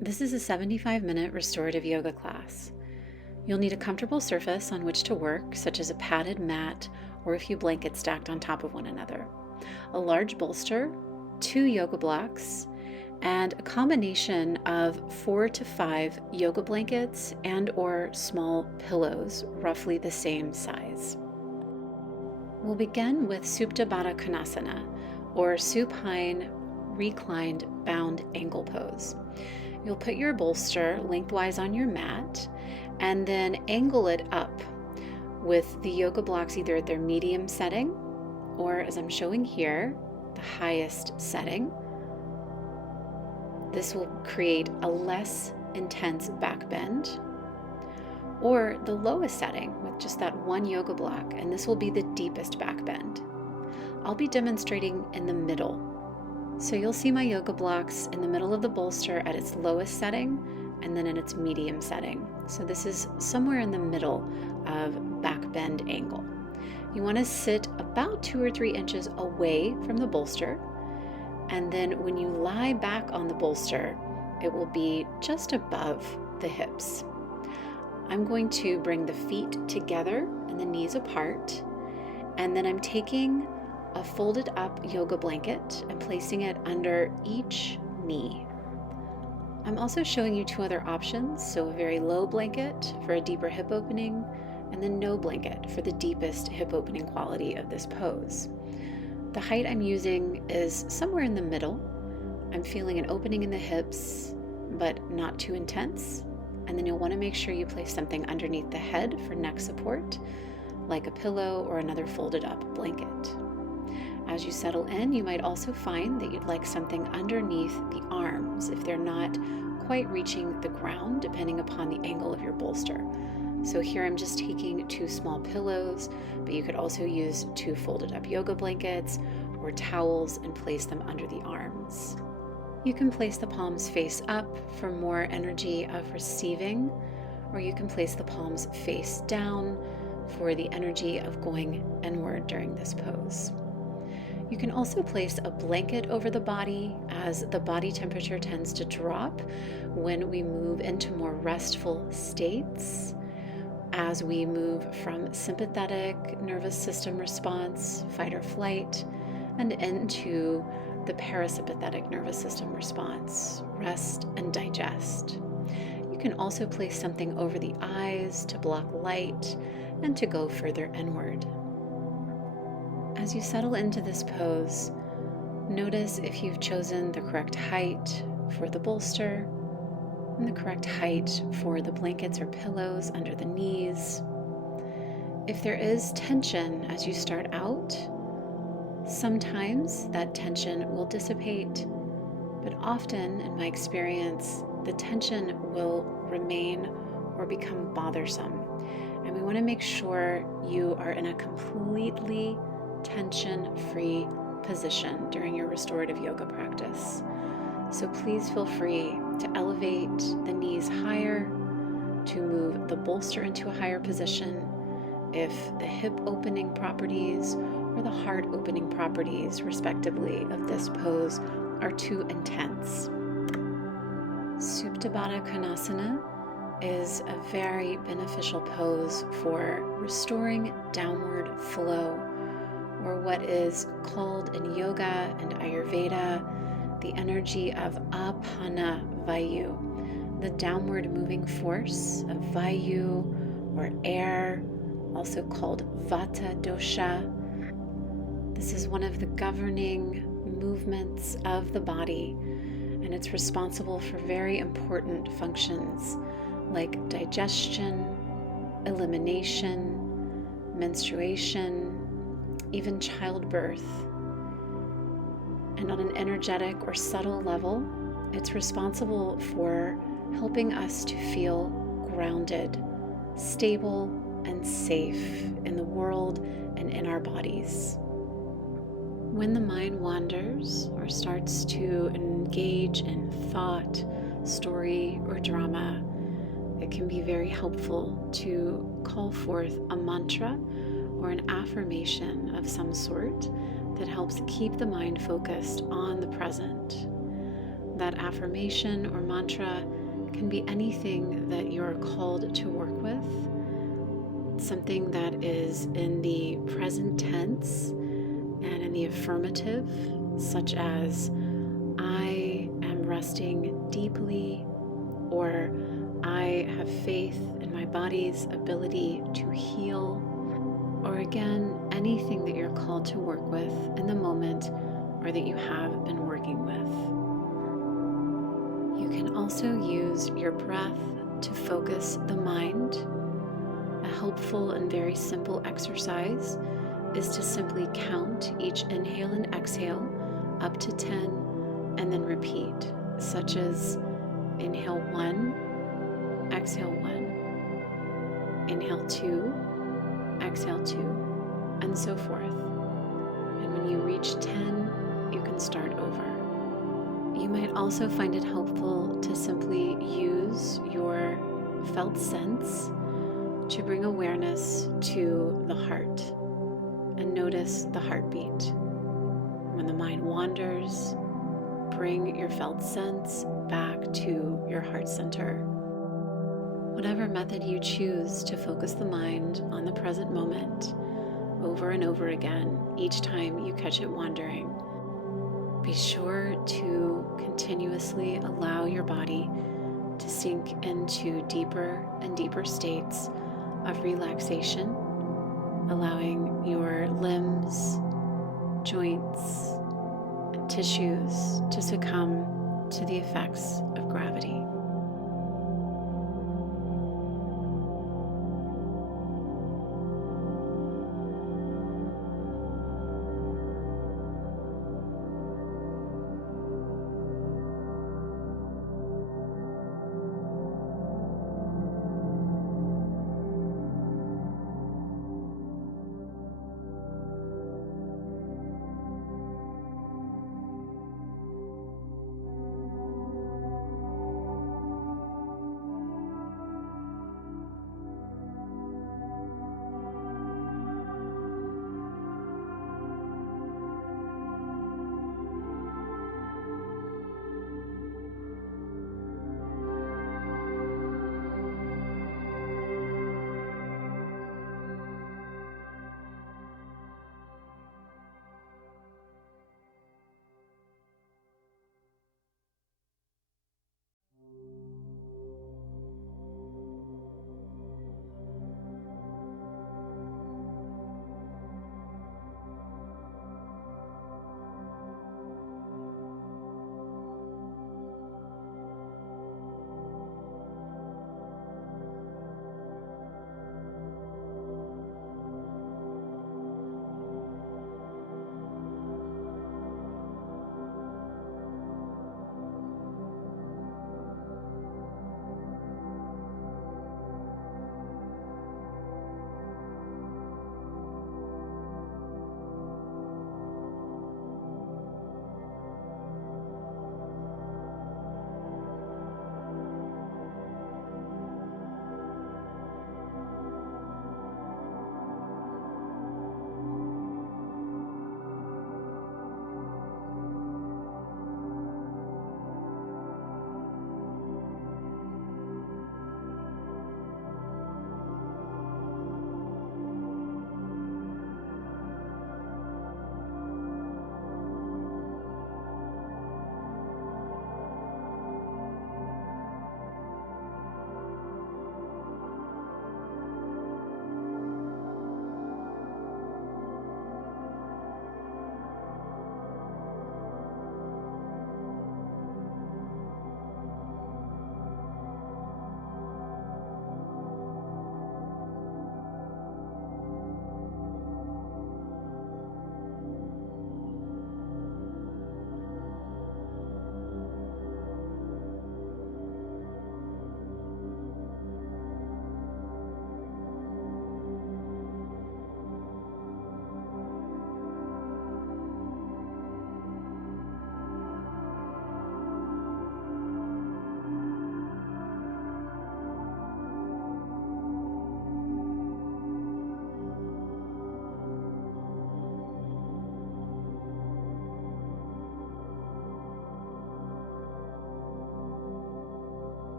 This is a 75-minute restorative yoga class. You'll need a comfortable surface on which to work, such as a padded mat or a few blankets stacked on top of one another, a large bolster, 2 yoga blocks, and a combination of 4 to 5 yoga blankets and or small pillows, roughly the same size. We'll begin with supta baddha konasana, or supine reclined bound angle pose. You'll put your bolster lengthwise on your mat and then angle it up with the yoga blocks either at their medium setting or, as I'm showing here, the highest setting. This will create a less intense back bend, or the lowest setting with just that one yoga block, and this will be the deepest back bend. I'll be demonstrating in the middle. So you'll see my yoga blocks in the middle of the bolster at its lowest setting and then in its medium setting. So this is somewhere in the middle of back bend angle. You want to sit about 2 or 3 inches away from the bolster. And then when you lie back on the bolster, it will be just above the hips. I'm going to bring the feet together and the knees apart. And then I'm taking a folded up yoga blanket and placing it under each knee. I'm also showing you 2 other options, so a very low blanket for a deeper hip opening, and then no blanket for the deepest hip opening quality of this pose. The height I'm using is somewhere in the middle. I'm feeling an opening in the hips, but not too intense. And then you'll want to make sure you place something underneath the head for neck support, like a pillow or another folded up blanket. As you settle in, you might also find that you'd like something underneath the arms if they're not quite reaching the ground, depending upon the angle of your bolster. So here I'm just taking 2 small pillows, but you could also use 2 folded up yoga blankets or towels and place them under the arms. You can place the palms face up for more energy of receiving, or you can place the palms face down for the energy of going inward during this pose. You can also place a blanket over the body as the body temperature tends to drop when we move into more restful states, as we move from sympathetic nervous system response, fight or flight, and into the parasympathetic nervous system response, rest and digest. You can also place something over the eyes to block light and to go further inward. As you settle into this pose, notice if you've chosen the correct height for the bolster and the correct height for the blankets or pillows under the knees. If there is tension as you start out, sometimes that tension will dissipate, but often, in my experience, the tension will remain or become bothersome. And we want to make sure you are in a completely tension-free position during your restorative yoga practice. So please feel free to elevate the knees higher, to move the bolster into a higher position if the hip opening properties or the heart opening properties, respectively, of this pose are too intense. Supta baddha konasana is a very beneficial pose for restoring downward flow, or what is called in yoga and Ayurveda the energy of apana vayu, the downward moving force of vayu or air, also called vata dosha. This is one of the governing movements of the body, and it's responsible for very important functions like digestion, elimination, menstruation, even childbirth. And on an energetic or subtle level, it's responsible for helping us to feel grounded, stable, and safe in the world and in our bodies. When the mind wanders or starts to engage in thought, story, or drama, it can be very helpful to call forth a mantra or an affirmation of some sort that helps keep the mind focused on the present. That affirmation or mantra can be anything that you're called to work with, something that is in the present tense and in the affirmative, such as I am resting deeply, or I have faith in my body's ability to heal, or again, anything that you're called to work with in the moment or that you have been working with. You can also use your breath to focus the mind. A helpful and very simple exercise is to simply count each inhale and exhale up to 10 and then repeat, such as inhale 1, exhale 1, inhale 2, exhale 2, and so forth. And when you reach 10, you can start over. You might also find it helpful to simply use your felt sense to bring awareness to the heart and notice the heartbeat. When the mind wanders, bring your felt sense back to your heart center. Whatever method you choose to focus the mind on the present moment, over and over again, each time you catch it wandering, be sure to continuously allow your body to sink into deeper and deeper states of relaxation, allowing your limbs, joints, and tissues to succumb to the effects of gravity.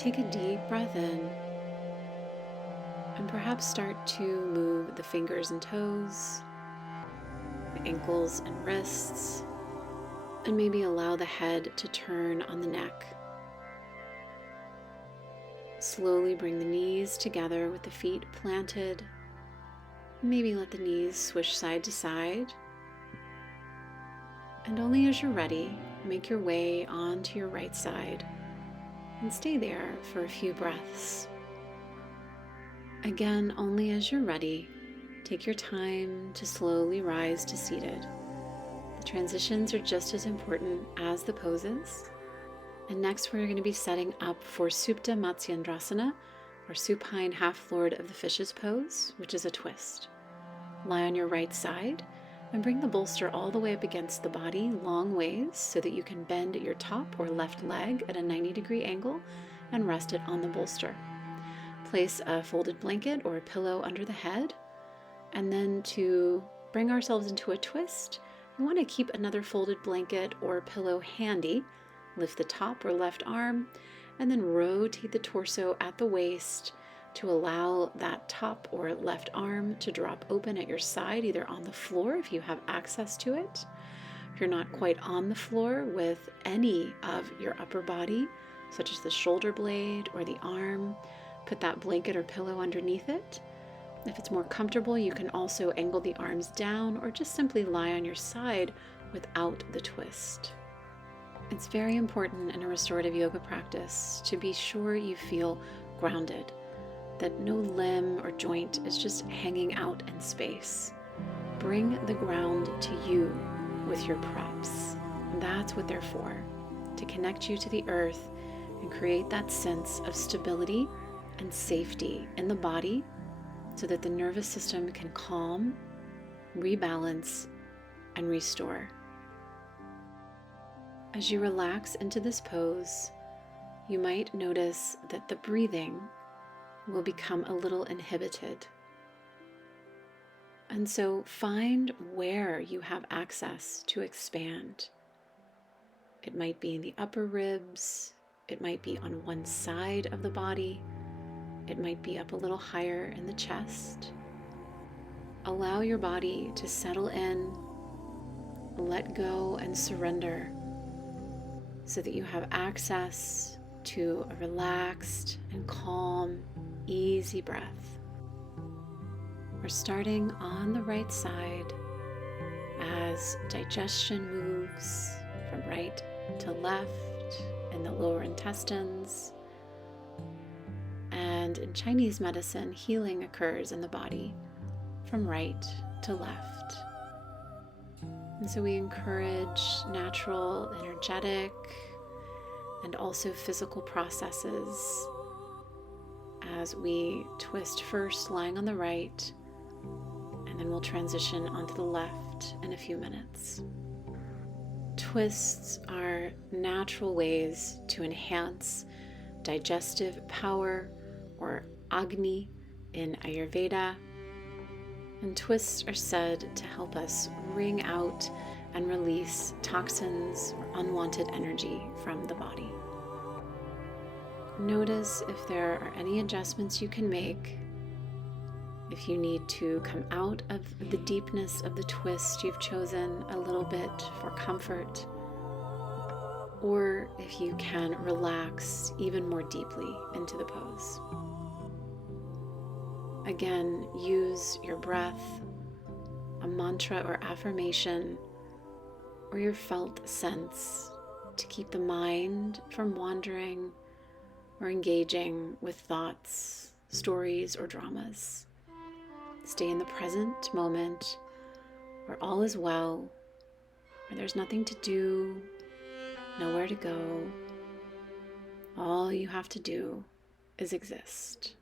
take a deep breath in and perhaps start to move the fingers and toes, the ankles and wrists, and maybe allow the head to turn on the neck. Slowly bring the knees together with the feet planted. Maybe let the knees swish side to side. And only as you're ready, make your way onto your right side and stay there for a few breaths. Again, only as you're ready, take your time to slowly rise to seated. The transitions are just as important as the poses. And next we're going to be setting up for supta matsyendrasana, or supine half lord of the fishes pose, which is a twist. Lie on your right side and bring the bolster all the way up against the body long ways so that you can bend your top or left leg at a 90-degree angle and rest it on the bolster. Place a folded blanket or a pillow under the head, and then to bring ourselves into a twist, you want to keep another folded blanket or pillow handy. Lift the top or left arm, and then rotate the torso at the waist to allow that top or left arm to drop open at your side, either on the floor if you have access to it. If you're not quite on the floor with any of your upper body, such as the shoulder blade or the arm, put that blanket or pillow underneath it. If it's more comfortable, you can also angle the arms down or just simply lie on your side without the twist. It's very important in a restorative yoga practice to be sure you feel grounded, that no limb or joint is just hanging out in space. Bring the ground to you with your props. That's what they're for, to connect you to the earth and create that sense of stability and safety in the body so that the nervous system can calm, rebalance, and restore. As you relax into this pose, you might notice that the breathing will become a little inhibited. And so find where you have access to expand. It might be in the upper ribs, it might be on one side of the body, it might be up a little higher in the chest. Allow your body to settle in, let go and surrender, so that you have access to a relaxed and calm, easy breath. We're starting on the right side as digestion moves from right to left in the lower intestines. And in Chinese medicine, healing occurs in the body from right to left. And so we encourage natural, energetic, and also physical processes as we twist first lying on the right, and then we'll transition onto the left in a few minutes. Twists are natural ways to enhance digestive power, or Agni in Ayurveda. And twists are said to help us wring out and release toxins or unwanted energy from the body. Notice if there are any adjustments you can make. If you need to come out of the deepness of the twist you've chosen a little bit for comfort, or if you can relax even more deeply into the pose. Again, use your breath, a mantra or affirmation, or your felt sense to keep the mind from wandering or engaging with thoughts, stories, or dramas. Stay in the present moment where all is well, where there's nothing to do, nowhere to go. All you have to do is exist.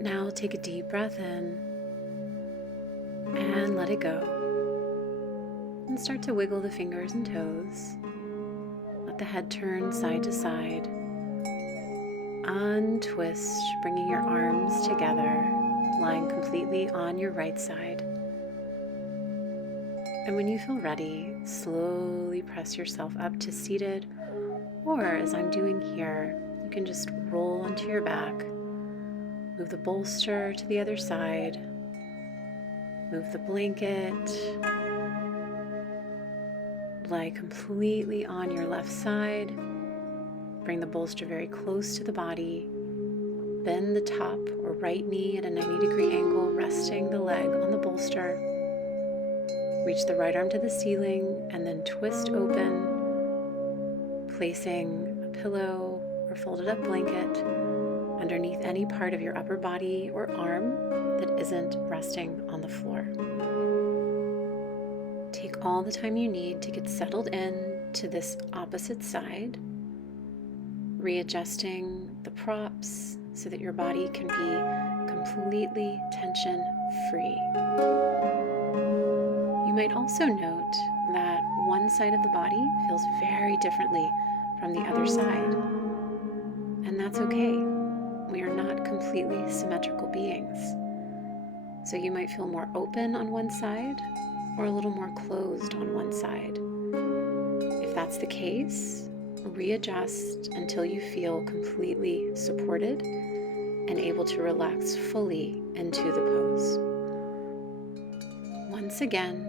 Now take a deep breath in and let it go. And start to wiggle the fingers and toes. Let the head turn side to side. Untwist, bringing your arms together, lying completely on your right side. And when you feel ready, slowly press yourself up to seated, or as I'm doing here, you can just roll onto your back. Move the bolster to the other side. Move the blanket. Lie completely on your left side. Bring the bolster very close to the body. Bend the top or right knee at a 90-degree angle, resting the leg on the bolster. Reach the right arm to the ceiling and then twist open, placing a pillow or folded up blanket underneath any part of your upper body or arm that isn't resting on the floor. Take all the time you need to get settled in to this opposite side, readjusting the props so that your body can be completely tension-free. You might also note that one side of the body feels very differently from the other side, and that's okay. We are not completely symmetrical beings. So you might feel more open on one side or a little more closed on one side. If that's the case, readjust until you feel completely supported and able to relax fully into the pose. Once again,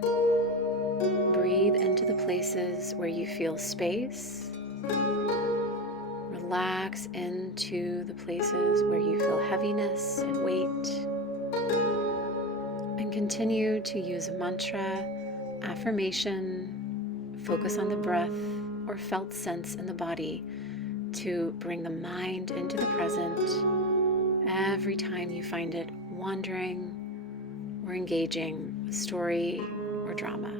breathe into the places where you feel space. Relax into the places where you feel heaviness and weight. And continue to use a mantra, affirmation, focus on the breath or felt sense in the body to bring the mind into the present every time you find it wandering or engaging with story or drama.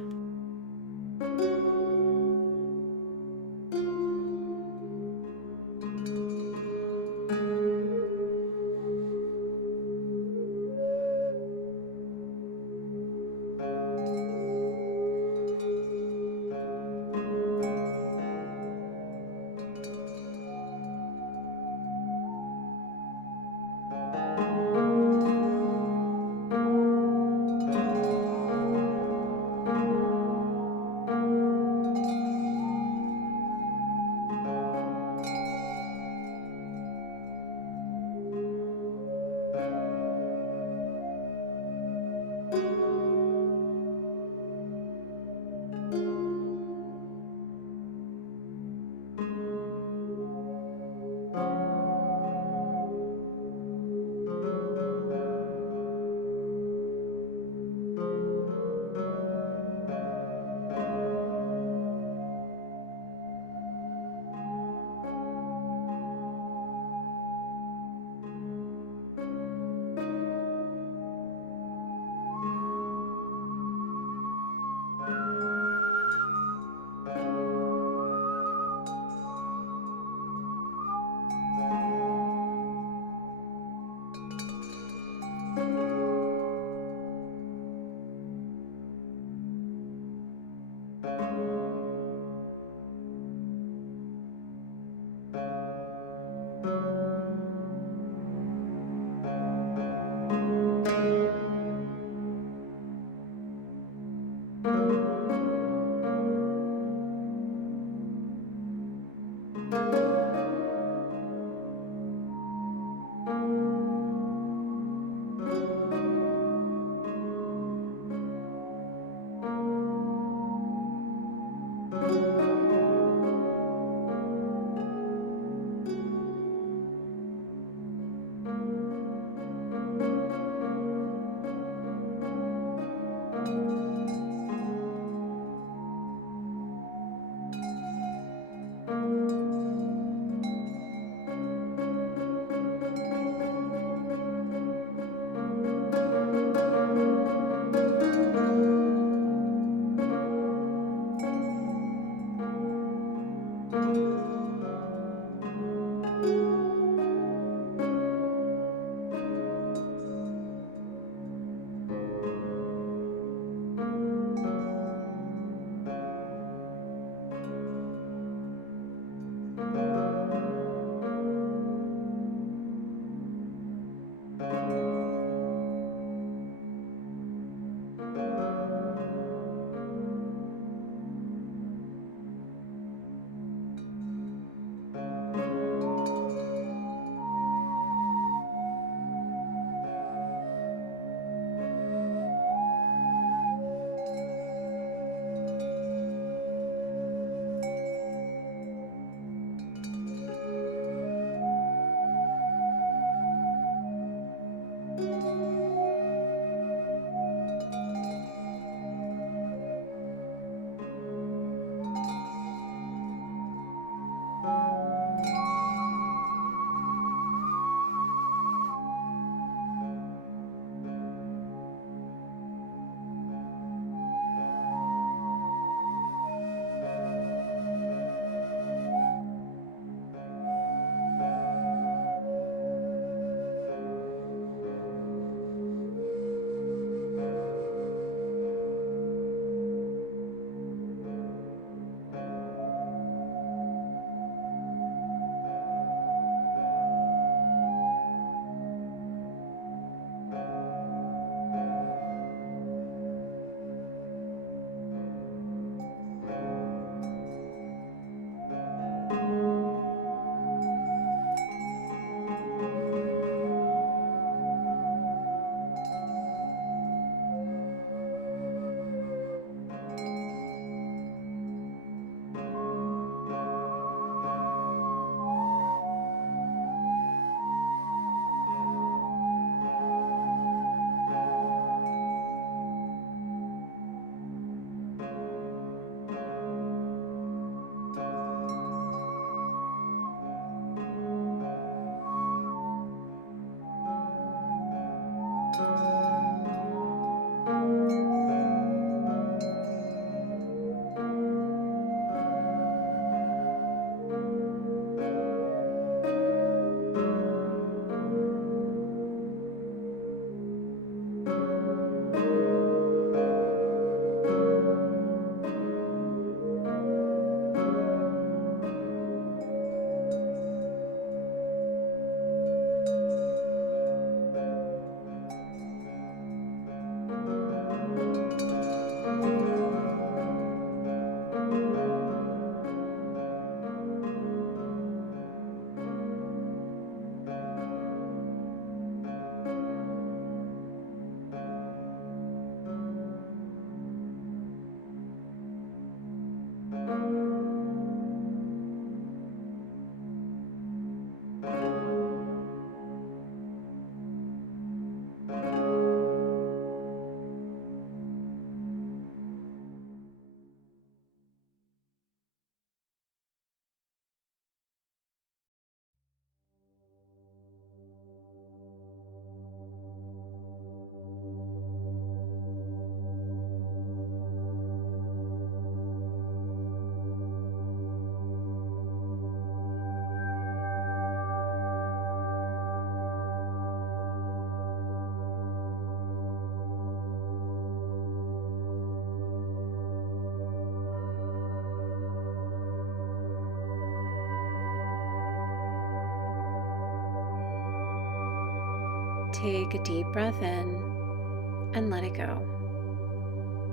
take a deep breath in and let it go.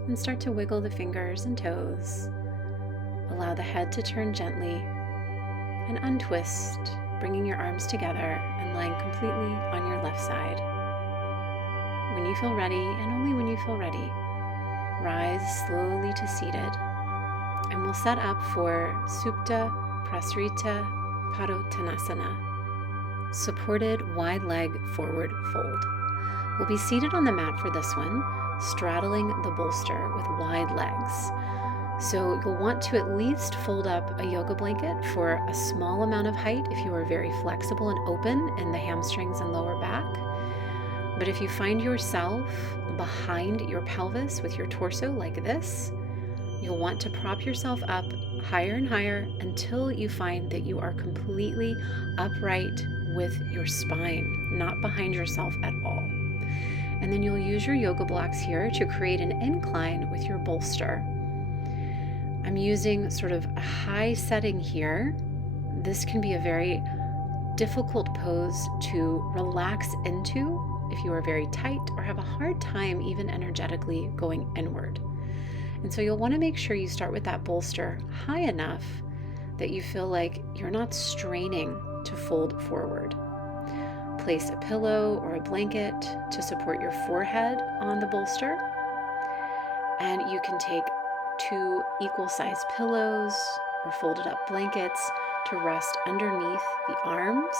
And start to wiggle the fingers and toes. Allow the head to turn gently and untwist, bringing your arms together and lying completely on your left side. When you feel ready, and only when you feel ready, rise slowly to seated, and we'll set up for supta, prasarita, padottanasana, supported wide leg forward fold. We'll be seated on the mat for this one, straddling the bolster with wide legs. So you'll want to at least fold up a yoga blanket for a small amount of height if you are very flexible and open in the hamstrings and lower back. But if you find yourself behind your pelvis with your torso like this, you'll want to prop yourself up higher and higher until you find that you are completely upright with your spine, not behind yourself at all. And then you'll use your yoga blocks here to create an incline with your bolster. I'm using sort of a high setting here. This can be a very difficult pose to relax into if you are very tight or have a hard time even energetically going inward. And so you'll want to make sure you start with that bolster high enough that you feel like you're not straining to fold forward. Place a pillow or a blanket to support your forehead on the bolster. And you can take 2 equal-sized pillows or folded up blankets to rest underneath the arms.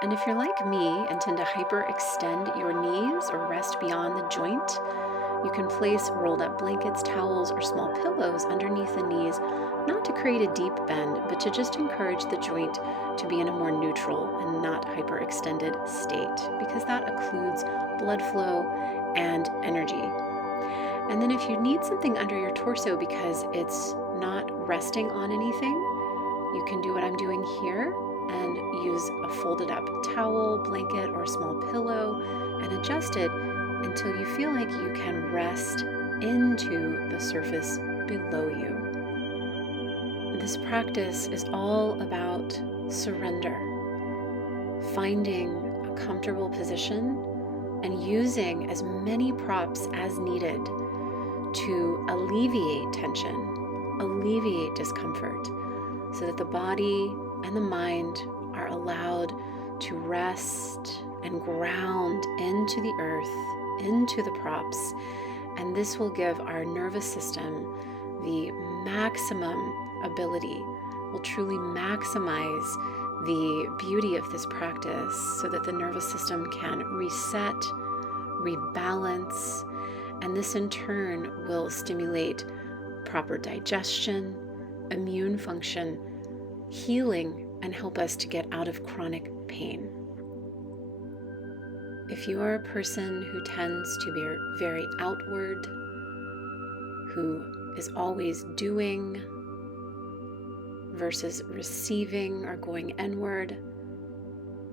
And if you're like me and tend to hyperextend your knees or rest beyond the joint, you can place rolled up blankets, towels, or small pillows underneath the knees, not to create a deep bend, but to just encourage the joint to be in a more neutral and not hyperextended state, because that occludes blood flow and energy. And then if you need something under your torso because it's not resting on anything, you can do what I'm doing here and use a folded up towel, blanket, or small pillow and adjust it until you feel like you can rest into the surface below you. This practice is all about surrender, finding a comfortable position and using as many props as needed to alleviate tension, alleviate discomfort, so that the body and the mind are allowed to rest and ground into the earth, into the props, and this will give our nervous system the maximum ability, will truly maximize the beauty of this practice so that the nervous system can reset, rebalance, and this in turn will stimulate proper digestion, immune function, healing, and help us to get out of chronic pain. If you are a person who tends to be very outward, who is always doing versus receiving or going inward,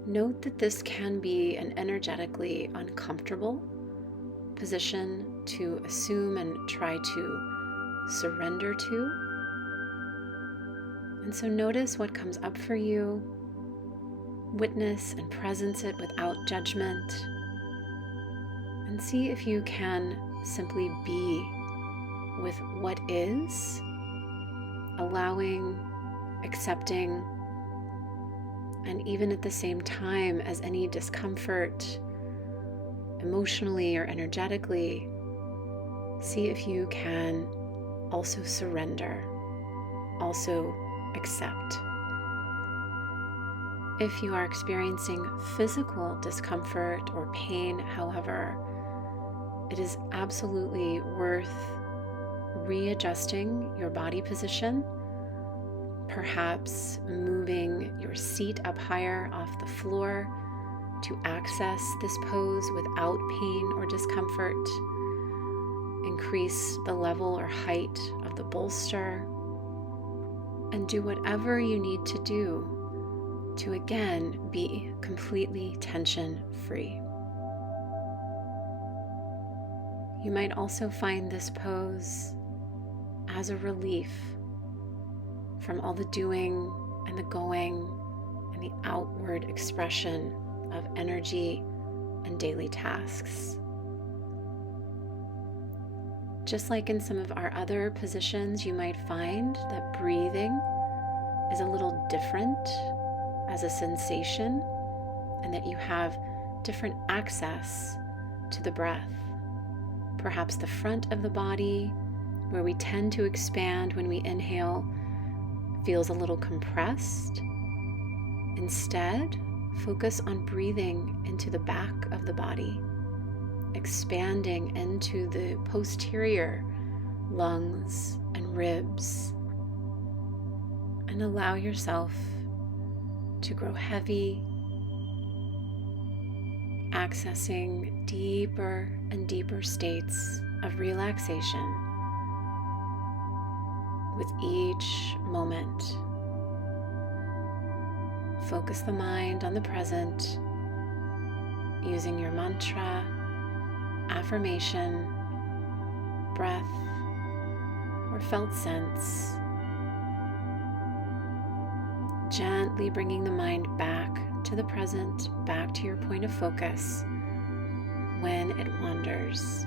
note that this can be an energetically uncomfortable position to assume and try to surrender to. And so notice what comes up for you, witness and presence it without judgment, and see if you can simply be with what is, allowing, accepting, and even at the same time as any discomfort, emotionally or energetically, see if you can also surrender, also accept. If you are experiencing physical discomfort or pain, however, it is absolutely worth readjusting your body position, perhaps moving your seat up higher off the floor to access this pose without pain or discomfort. Increase the level or height of the bolster, and do whatever you need to do to again be completely tension-free. You might also find this pose as a relief from all the doing and the going and the outward expression of energy and daily tasks. Just like in some of our other positions, you might find that breathing is a little different as a sensation, and that you have different access to the breath. Perhaps the front of the body, where we tend to expand when we inhale, feels a little compressed. Instead, focus on breathing into the back of the body, expanding into the posterior lungs and ribs, and allow yourself to grow heavy, accessing deeper and deeper states of relaxation with each moment. Focus the mind on the present using your mantra, affirmation, breath, or felt sense. Gently bringing the mind back to the present, back to your point of focus when it wanders.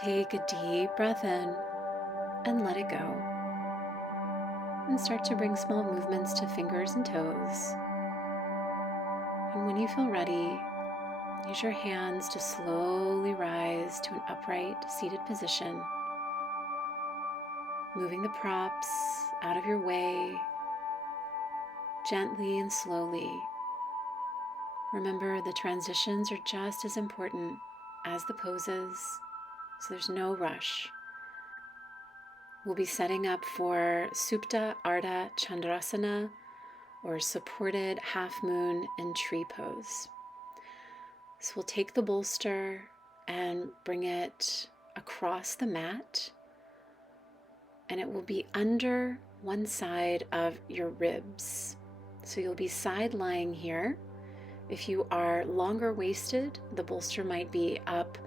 Take a deep breath in and let it go. And start to bring small movements to fingers and toes. And when you feel ready, use your hands to slowly rise to an upright seated position, moving the props out of your way gently and slowly. Remember, the transitions are just as important as the poses, so there's no rush. We'll be setting up for supta, ardha, chandrasana, or supported half moon and tree pose. So we'll take the bolster and bring it across the mat, and it will be under one side of your ribs. So you'll be side lying here. If you are longer waisted, the bolster might be up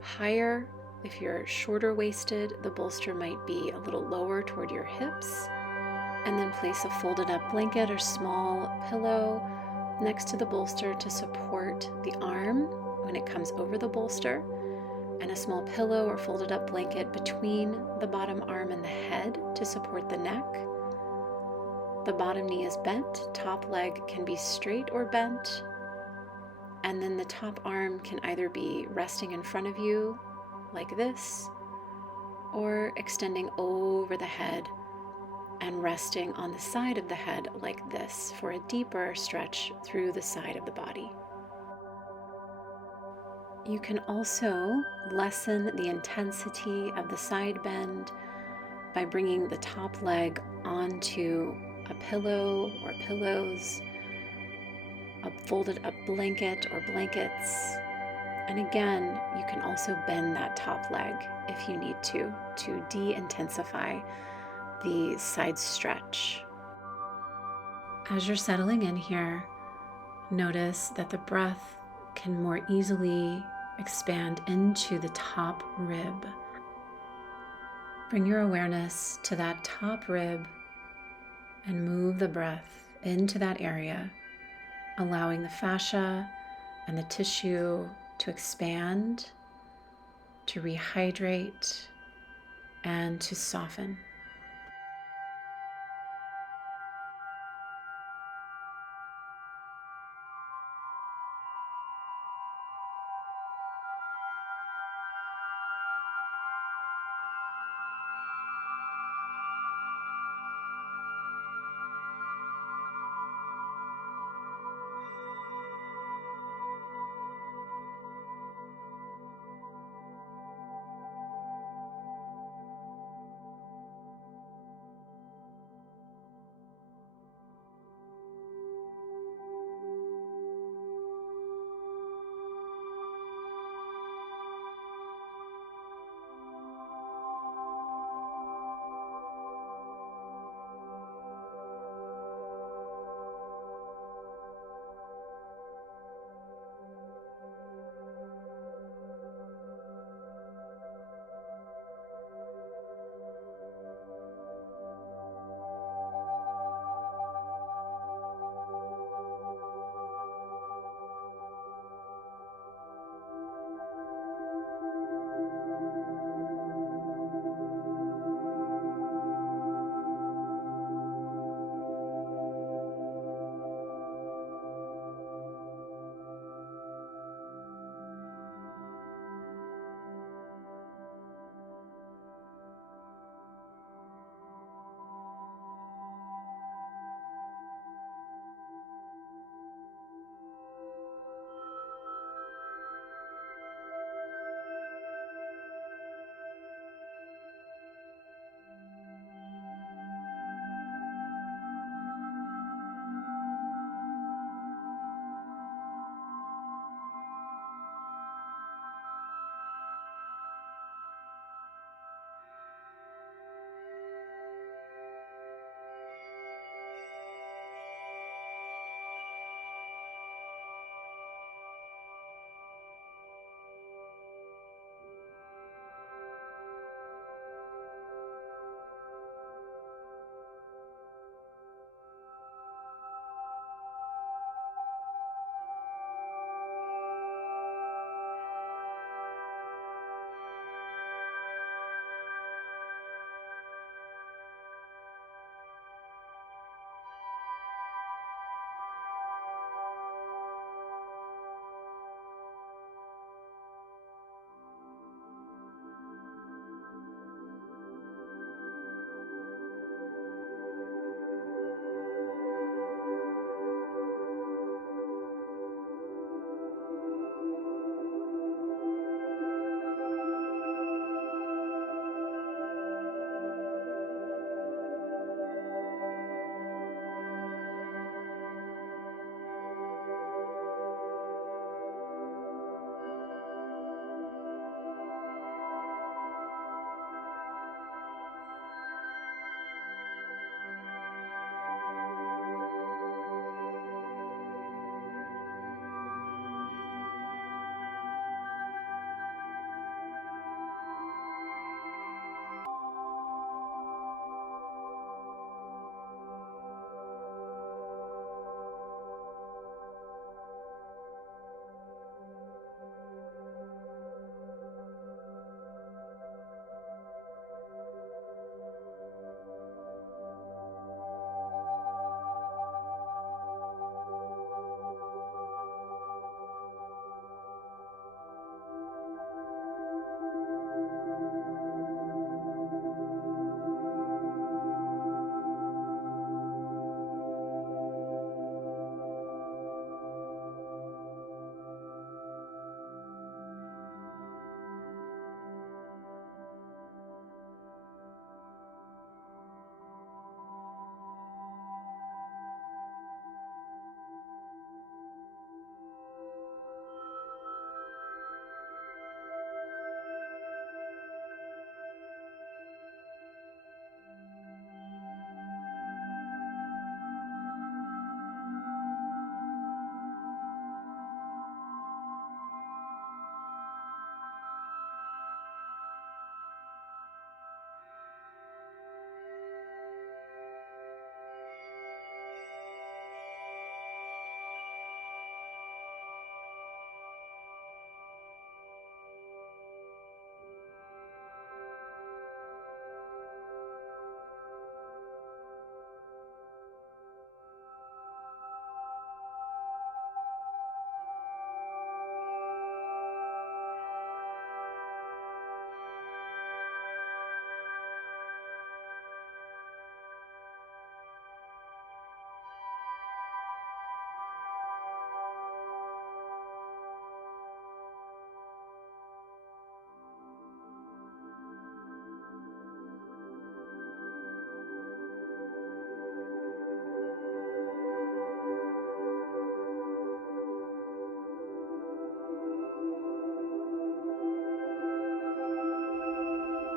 higher. If you're shorter waisted, the bolster might be a little lower toward your hips. And then place a folded up blanket or small pillow next to the bolster to support the arm when it comes over the bolster, and a small pillow or folded up blanket between the bottom arm and the head to support the neck. The bottom knee is bent, top leg can be straight or bent, and then the top arm can either be resting in front of you like this, or extending over the head and resting on the side of the head like this for a deeper stretch through the side of the body. You can also lessen the intensity of the side bend by bringing the top leg onto a pillow or pillows, a folded up blanket or blankets. And again, you can also bend that top leg if you need to de-intensify the side stretch. As you're settling in here, notice that the breath can more easily expand into the top rib. Bring your awareness to that top rib and move the breath into that area, allowing the fascia and the tissue to expand, to rehydrate, and to soften.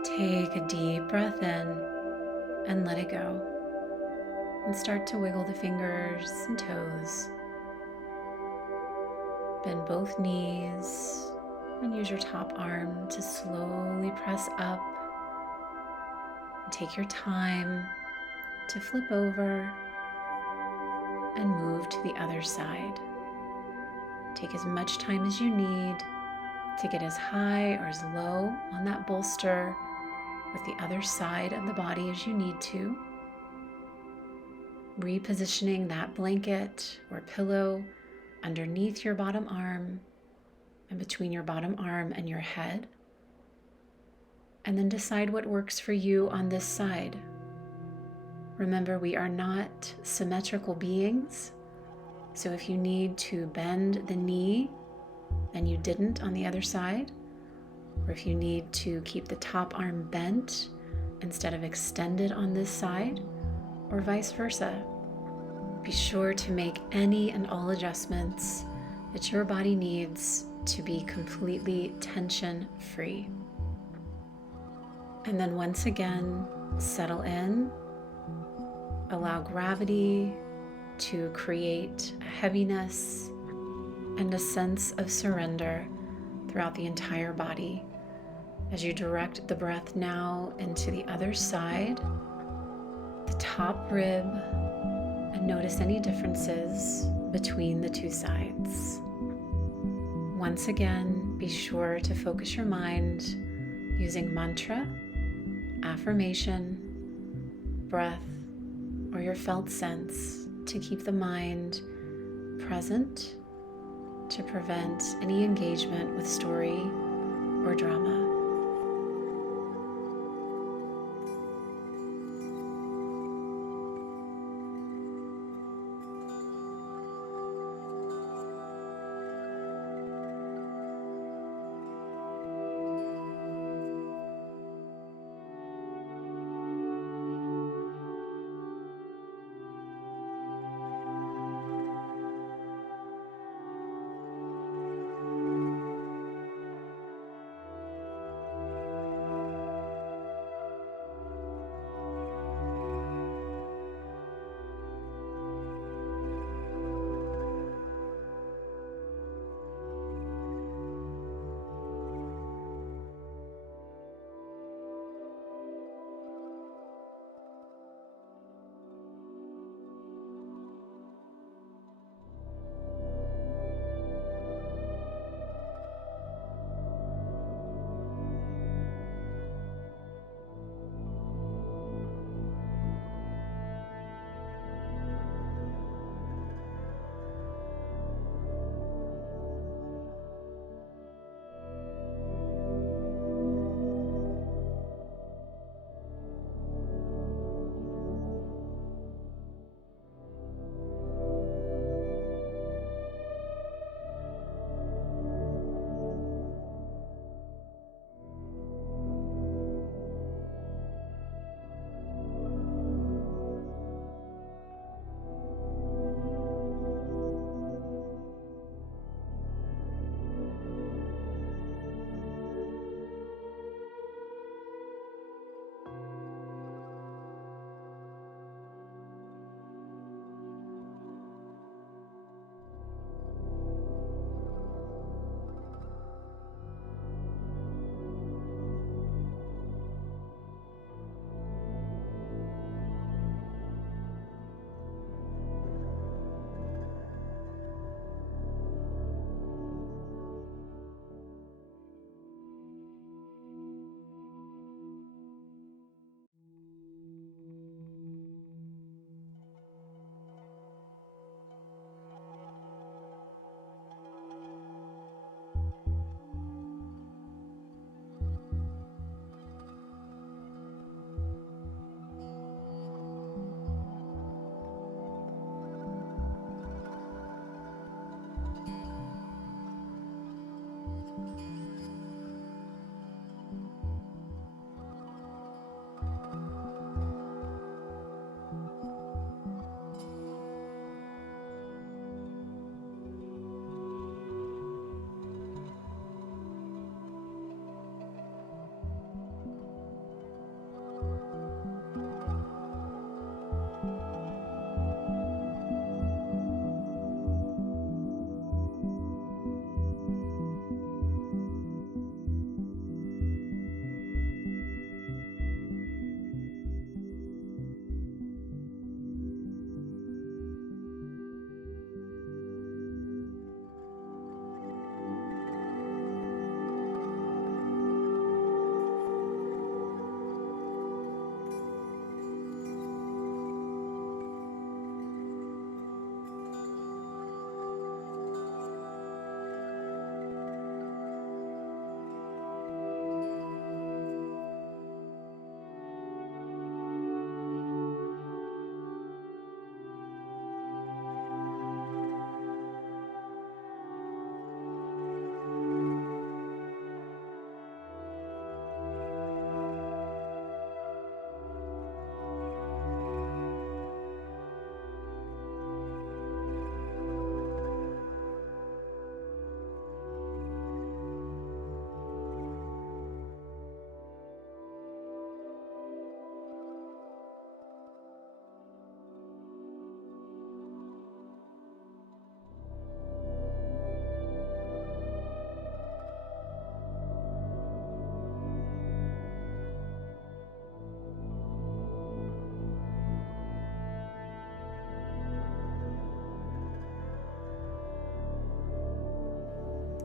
Take a deep breath in and let it go. And start to wiggle the fingers and toes. Bend both knees and use your top arm to slowly press up. And take your time to flip over and move to the other side. Take as much time as you need to get as high or as low on that bolster with the other side of the body as you need to. Repositioning that blanket or pillow underneath your bottom arm and between your bottom arm and your head. And then decide what works for you on this side. Remember, we are not symmetrical beings. So if you need to bend the knee and you didn't on the other side, or if you need to keep the top arm bent instead of extended on this side, or vice versa, be sure to make any and all adjustments that your body needs to be completely tension-free. And then once again, settle in. Allow gravity to create a heaviness and a sense of surrender throughout the entire body as you direct the breath now into the other side, the top rib, and notice any differences between the two sides. Once again, be sure to focus your mind using mantra, affirmation, breath, or your felt sense to keep the mind present to prevent any engagement with story or drama.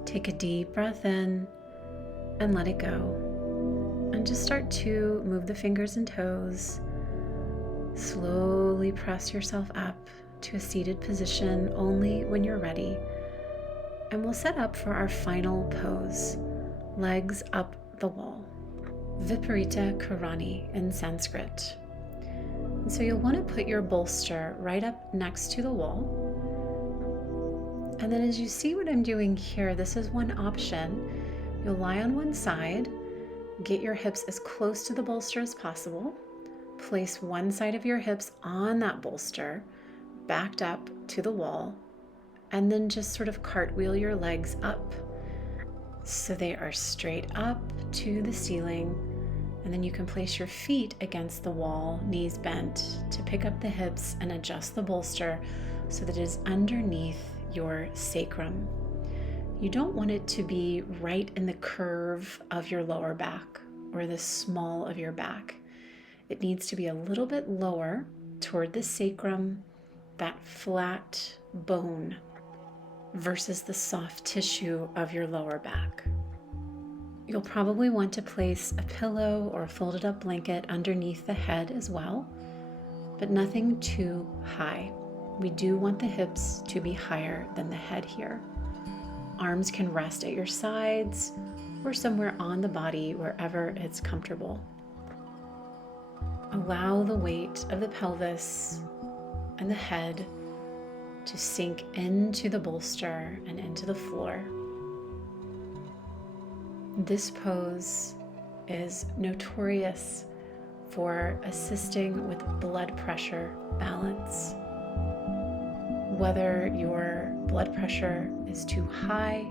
Take a deep breath in and let it go. And just start to move the fingers and toes. Slowly press yourself up to a seated position only when you're ready. And we'll set up for our final pose, legs up the wall. Viparita karani in Sanskrit. And so you'll want to put your bolster right up next to the wall. And then as you see what I'm doing here, this is one option. You'll lie on one side, get your hips as close to the bolster as possible, place one side of your hips on that bolster, backed up to the wall, and then just sort of cartwheel your legs up so they are straight up to the ceiling. And then you can place your feet against the wall, knees bent, to pick up the hips and adjust the bolster so that it is underneath your sacrum. You don't want it to be right in the curve of your lower back or the small of your back. It needs to be a little bit lower toward the sacrum, that flat bone, versus the soft tissue of your lower back. You'll probably want to place a pillow or a folded up blanket underneath the head as well, but nothing too high. We do want the hips to be higher than the head here. Arms can rest at your sides or somewhere on the body wherever it's comfortable. Allow the weight of the pelvis and the head to sink into the bolster and into the floor. This pose is notorious for assisting with blood pressure balance. Whether your blood pressure is too high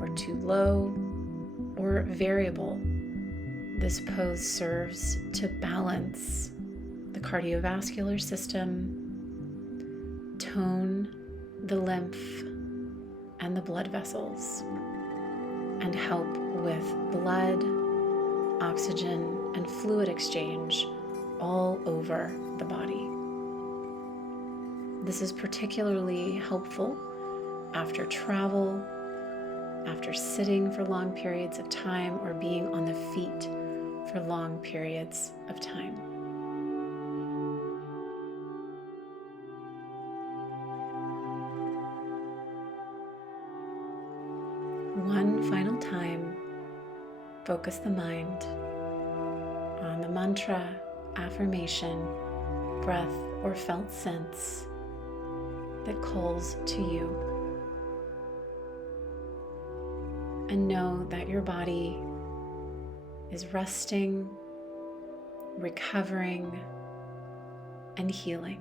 or too low or variable, this pose serves to balance the cardiovascular system, tone the lymph and the blood vessels, and help with blood, oxygen, and fluid exchange all over the body. This is particularly helpful after travel, after sitting for long periods of time, or being on the feet for long periods of time. One final time, focus the mind on the mantra, affirmation, breath, or felt sense that calls to you. And know that your body is resting, recovering, and healing.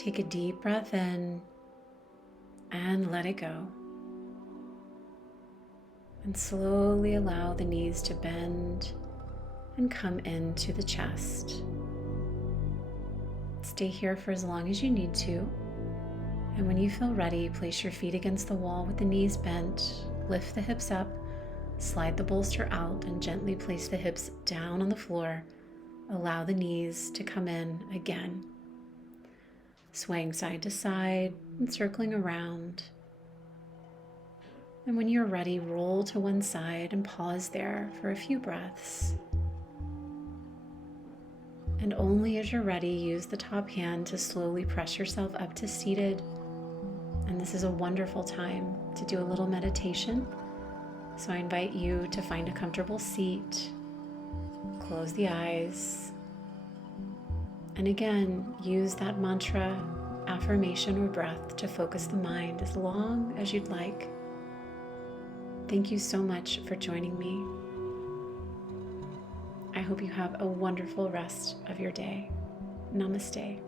Take a deep breath in and let it go. And slowly allow the knees to bend and come into the chest. Stay here for as long as you need to. And when you feel ready, place your feet against the wall with the knees bent. Lift the hips up, slide the bolster out, and gently place the hips down on the floor. Allow the knees to come in again. Swaying side to side and circling around. And when you're ready, roll to one side and pause there for a few breaths. And only as you're ready, use the top hand to slowly press yourself up to seated. And this is a wonderful time to do a little meditation. So I invite you to find a comfortable seat, close the eyes, and again, use that mantra, affirmation, or breath to focus the mind as long as you'd like. Thank you so much for joining me. I hope you have a wonderful rest of your day. Namaste.